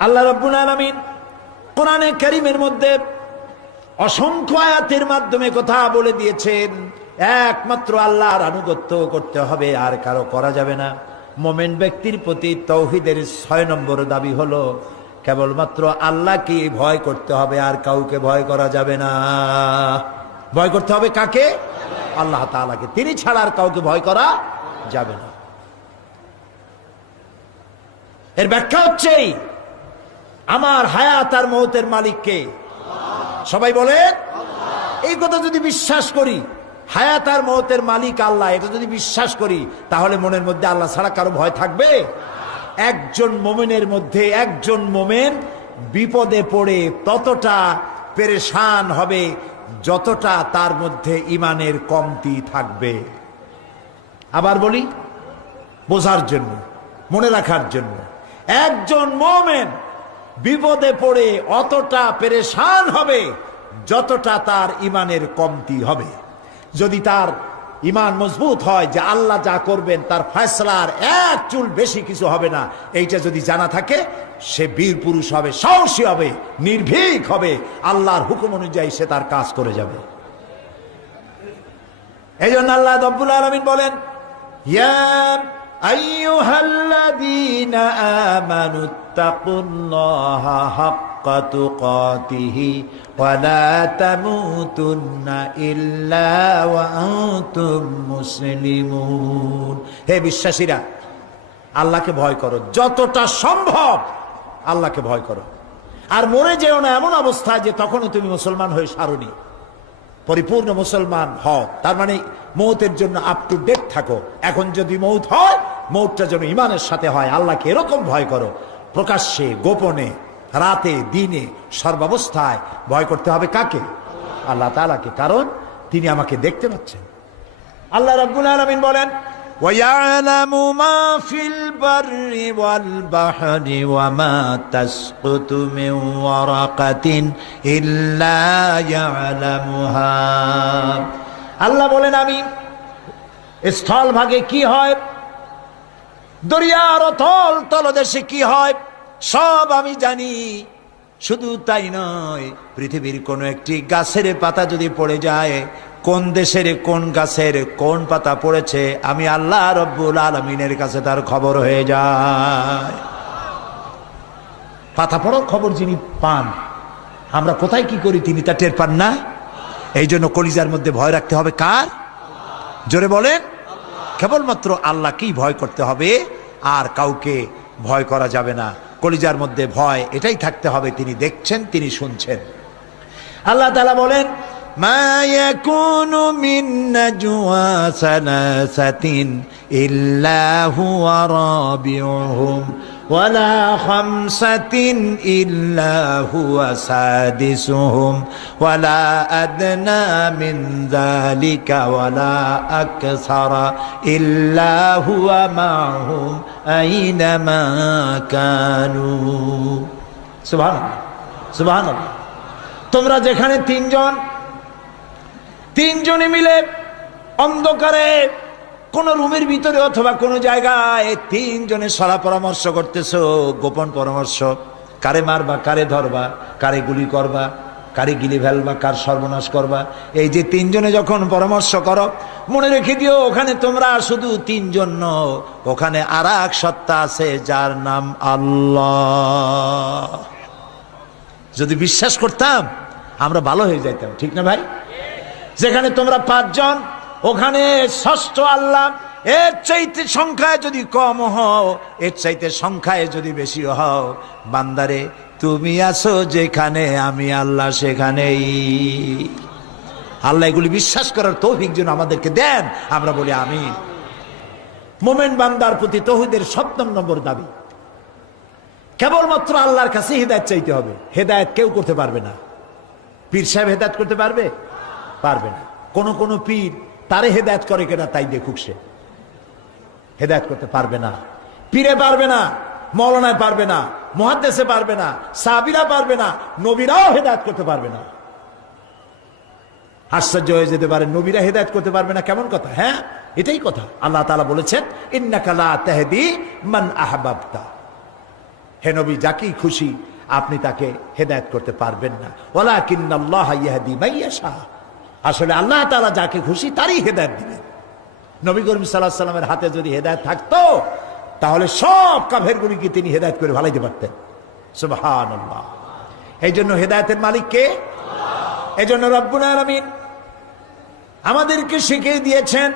আল্লাহ রব্বুল আলমিন কোরআনে করিমের মধ্যে অসংখ্য আয়াতের মাধ্যমে কথা বলে দিয়েছেন। একমাত্র আল্লাহর আনুগত্য করতে হবে, আর কারও করা যাবে না। মোমেন ব্যক্তির প্রতি তৌহিদের ছয় নম্বর দাবি হলো, কেবলমাত্র আল্লাহকে ভয় করতে হবে, আর কাউকে ভয় করা যাবে না। ভয় করতে হবে কাকে? আল্লাহ তাআলাকে। তিনি ছাড়া আর কাউকে ভয় করা যাবে না। এর ব্যাখ্যা হচ্ছে আমার হায়াত আর মৌতের মালিককে সবাই বলেন। এই কথা যদি বিশ্বাস করি, হায়াত আর মৌতের মালিক আল্লাহ, এটা যদি বিশ্বাস করি, তাহলে মনের মধ্যে আল্লাহ ছাড়া কারও ভয় থাকবে? একজন মোমেনের মধ্যে একজন মোমেন বিপদে পড়ে ততটা পেরেশান হবে যতটা তার মধ্যে ইমানের কমতি থাকবে। আবার বলি, বোঝার জন্য, মনে রাখার জন্য। একজন মোমেন বিপদে পড়ে অতটা পেরেশান হবে যতটা তার ইমানের কমতি হবে। যদি তার ইমান মজবুত হয় যে আল্লাহ যা করবেন, তার ফয়সলার এক চুল বেশি কিছু হবে না, এইটা যদি জানা থাকে, সে বীর পুরুষ হবে, সাহসী হবে, নির্ভীক হবে, আল্লাহর হুকুম অনুযায়ী সে তার কাজ করে যাবে। এই জন্য আল্লাহ রব্বুল আলমিন বলেন আইয়ুহাল্লাযীনা আমানু তাকুল্লাহা হাক্কা তুকাতিহি ওয়া লা তামুতুন্না ইল্লা ওয়া আনতুম মুসলিমুন। হে বিশ্বাসীরা, আল্লাহকে ভয় করো। যতটা সম্ভব আল্লাহকে ভয় করো। আর মরে যেও না এমন অবস্থা যে তখনও তুমি মুসলমান হয়ে সারণী পরিপূর্ণ মুসলমান হও। তার মানে মৌতের জন্য আপ টু ডেট থাকো। এখন যদি মৌত হয় মৌতটা যেন ইমানের সাথে হয় আল্লাহকে এরকম ভয় করো প্রকাশ্যে গোপনে রাতে দিনে সর্বাবস্থায় ভয় করতে হবে কাকে আল্লাহ তালাকে কারণ তিনি আমাকে দেখতে পাচ্ছেন আল্লাহ রাব্বুল আলামিন বলেন ويعلم ما في البر والبحر وما تسقط من ورقة إلا يعلمها আল্লাহ বলেন আমি স্থল ভাগে কি হয় দরিয়ার তল তলদেশে কি হয়? সব আমি জানি। শুধু তাই নয়, পৃথিবীর কোনো একটি গাছের পাতা যদি পড়ে যায়, কোন দেশের কোন গাছের কোন পাতা পড়েছে, আমি আল্লাহ রব্বুল আলমিনের কাছে তার খবর হয়ে যায়। পাতা পড়ার খবর যিনি পান, আমরা কোথায় কি করি তিনি তা টের পান না? এই জন্য কলিজার মধ্যে ভয় রাখতে হবে কার? জোরে বলেন। কেবলমাত্র আল্লাহকেই ভয় করতে হবে, আর কাউকে ভয় করা যাবে না। কলিজার মধ্যে ভয় এটাই থাকতে হবে, তিনি দেখছেন, তিনি শুনছেন। আল্লাহ তালা বলেন ما يكون من نجوى ثلاثة إلا هو رابعهم ولا خمسة إلا هو سادسهم ولا أدنى من ذلك ولا أكثر إلا هو معهم أينما كانوا سبحان الله سبحان الله তোমরা যেখানে তিনজন তিনজনে মিলে অন্ধকারে কোন রুমের ভিতরে অথবা কোন জায়গায় তিনজনে সলা পরামর্শ করতেছ, গোপন পরামর্শ। কারে মারবা, কারে ধরবা, কারে গুলি করবা, কারে গিলি ফেলবা, কার সর্বনাশ করবা। এই যে তিনজনে যখন পরামর্শ করো, মনে রেখে দিও, ওখানে তোমরা শুধু তিনজন ওখানে আর এক সত্তা আছে, যার নাম আল্লাহ। যদি বিশ্বাস করতাম, আমরা ভালো হয়ে যাইতাম, ঠিক না ভাই? যেখানে তোমরা পাঁচজন, ওখানে ষষ্ঠ আল্লাহ। এর চাইতে সংখ্যায় যদি কম হও, এর চাইতে সংখ্যায় যদি বেশি হও, বান্দারে, তুমি আছো যেখানে, আমি আল্লাহ সেখানেই। আল্লাহ এগুলি বিশ্বাস করার তৌফিক যেন আমাদেরকে দেন, আমরা বলি আমি মোমেন বান্দার প্রতি তৌহিদের সপ্তম নম্বর দাবি। কেবলমাত্র আল্লাহর কাছে হেদায়ত চাইতে হবে। হেদায়ত কেউ করতে পারবে না। পীর সাহেব হেদায়ত করতে পারবে? পারবে না। কোন কোন পীর তারে হেদায়ত করে কেনা তাই দেখুক সে। হেদায়ত করতে পারবে না। পীরে পারবে না মৌলানায় পারবে না মহাদ্দেশে পারবে না সাবিরা পারবে না, নবীরাও হেদায়ত করতে পারবে না। আশ্চর্য হয়ে যেতে পারে, নবীরা হেদায়ত করতে পারবে না, কেমন কথা হ্যাঁ? এটাই কথা। আল্লাহ তালা বলেছেন ইন্নাকালা তেহদি মান আহবাবতা। হে নবী, যাকেই খুশি আপনি তাকে হেদায়ত করতে পারবেন না। ওলা কিন্নাল্লাহ ইয়াহদি মাইয়াশা আসলে আল্লাহ তাআলা যাকে খুশি তারই হেদায়ত দিবেন। নবী করিম সাল্লাহ সাল্লামের হাতে যদি হেদায়ত থাকতো, তাহলে সব কাফেরগুলিকে তিনি হেদায়ত করে ভালাইতে পারতেন। সুবহানাল্লাহ। এই জন্য হেদায়তের মালিক কে? এই জন্য আমাদেরকে শিখিয়ে দিয়েছেন,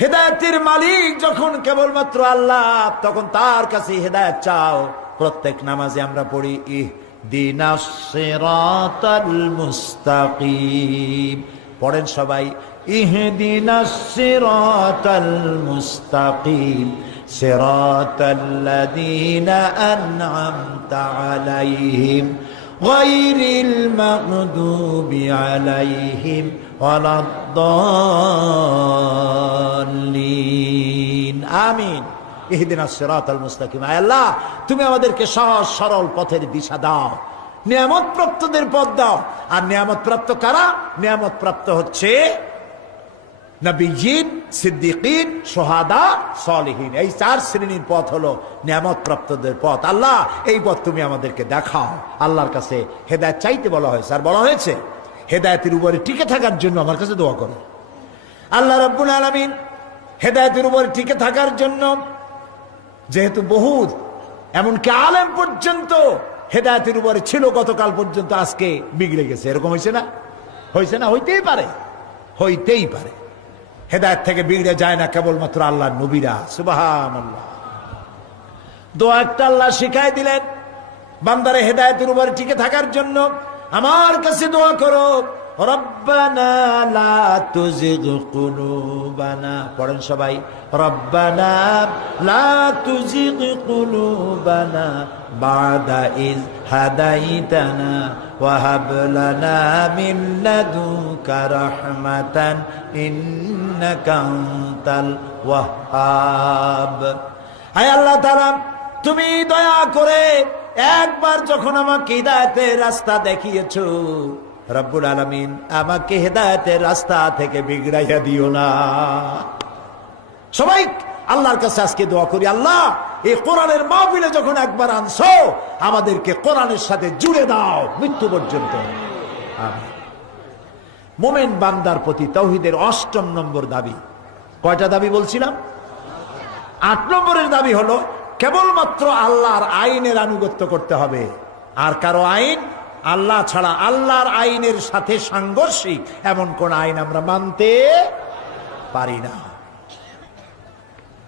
হেদায়তের মালিক যখন কেবলমাত্র আল্লাহ, তখন তার কাছে হেদায়ত চাও। প্রত্যেক নামাজে আমরা পড়ি ইহ দিনাসিরাতাল মুস্তাকিম। পড়েন সবাই ইহদিনাল মুস্তাকিম আলাইহিম আমিন। ইহদিন মুস্তাকিম। আল্লাহ, তুমি আমাদেরকে সহজ সরল পথের দিশা দাও। নিয়ামত প্রাপ্তদের পথ দাও। আর নিয়ামত প্রাপ্ত কারা নিয়ামত প্রাপ্ত হচ্ছে সোহাদা এই চার শ্রেণির পথ পথ। আল্লাহ, এই পথ তুমি আমাদেরকে দেখাও। আল্লাহর কাছে চাইতে বলা হয়েছে। আর বলা হয়েছে, হেদায়তের উপরে টিকে থাকার জন্য আমার কাছে দোয়া করো। আল্লাহ রব্বুল আলমিন হেদায়তের উপরে টিকে থাকার জন্য যেহেতু বহুত, এমনকি আলেম পর্যন্ত হেদায়তের উপরে ছিল গতকাল পর্যন্ত, আজকে বিগড়ে গেছে। এরকম হয়েছে না? হয়েছে না? হইতেই পারে। হইতেই পারে। হেদায়ত থেকে বিগড়ে যায় না কেবলমাত্র আল্লাহ নবীরা। সুবাহান আল্লাহ দোয়া একটা আল্লাহ শিখাই দিলেন, বান্দারে হেদায়তের উপরে টিকে থাকার জন্য। আমার কাছে দোয়া করো। রব্বানা লা তুজিগ কুলুবানা। পড়েন সবাই। রব্বানা লা তুজিগ কুলুবানা। বাদা ইজ হাদাইতানা ওয়াহাব লানা মিন লাদুকা রাহমাতান ইন্নাকা আনতাল ওয়াহ্হাব হায় আল্লাহ তাআলা, তুমি দয়া করে একবার যখন আমাকে হিদায়তের রাস্তা দেখিয়েছো রব্বুল আলমিন আমাকে হেদায়তের রাস্তা থেকে বিগড়াইয়া দিও না। সবাই আল্লাহর কাছে আজকে দোয়া করি, আল্লাহ, এই কোরআনের মাহফিলে যখন একবার আনছো, আমাদেরকে কোরআনের সাথে জুড়ে দাও মৃত্যু পর্যন্ত। মোমেন বান্দার প্রতি তৌহিদের অষ্টম নম্বর দাবি। কয়টা দাবি বলছিলাম? আট নম্বরের দাবি হলো, কেবলমাত্র আল্লাহর আইনের আনুগত্য করতে হবে। আর কারও আইন আল্লাহ ছাড়া আল্লাহর আইনের সাথে সাংঘর্ষিক এমন কোন আইন আমরা মানতে পারি না।